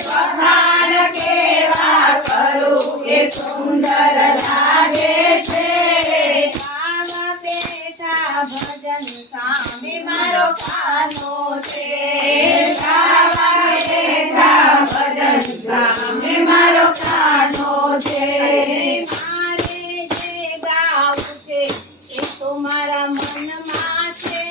વખાણ કેવા કરું એ સુંદર લાગે છે ગાવા બેઠા ભજન સામે મારો કાનો છે ગાવા બેઠા ભજન સામે મારો કાનો છે મારે જે ગાવું છે એ તો મારા મનમાં છે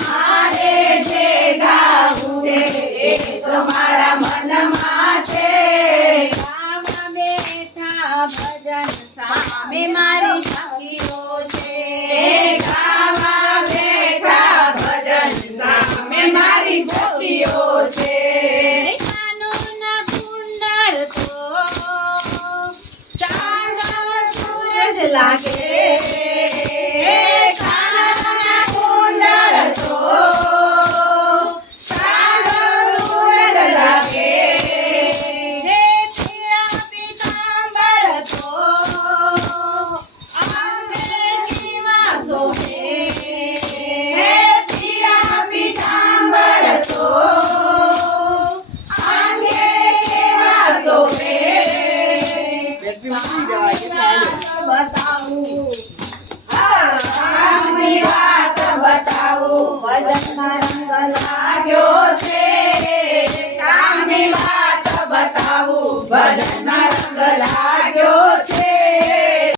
મારે જે ગાવું છે એ તો મારા મનમાં છે ગાવા બેઠા ભજન સામે મારી સખીઓ છે ગાવા બેઠા ભજન સામે મારી સખીઓ છે કાનોના કુંડળ તો ચાંદનો સૂરજ લાગે કાનના કુંડળ તો ચાંદનો સૂરજ લાગે હે પીળા પીતાંબર તો અંગે જીવા શોભે હે પીળા પીતાંબર તો અંગે કેવા શોભે બતાવું વાત બતાવું ભજનમાં રંગ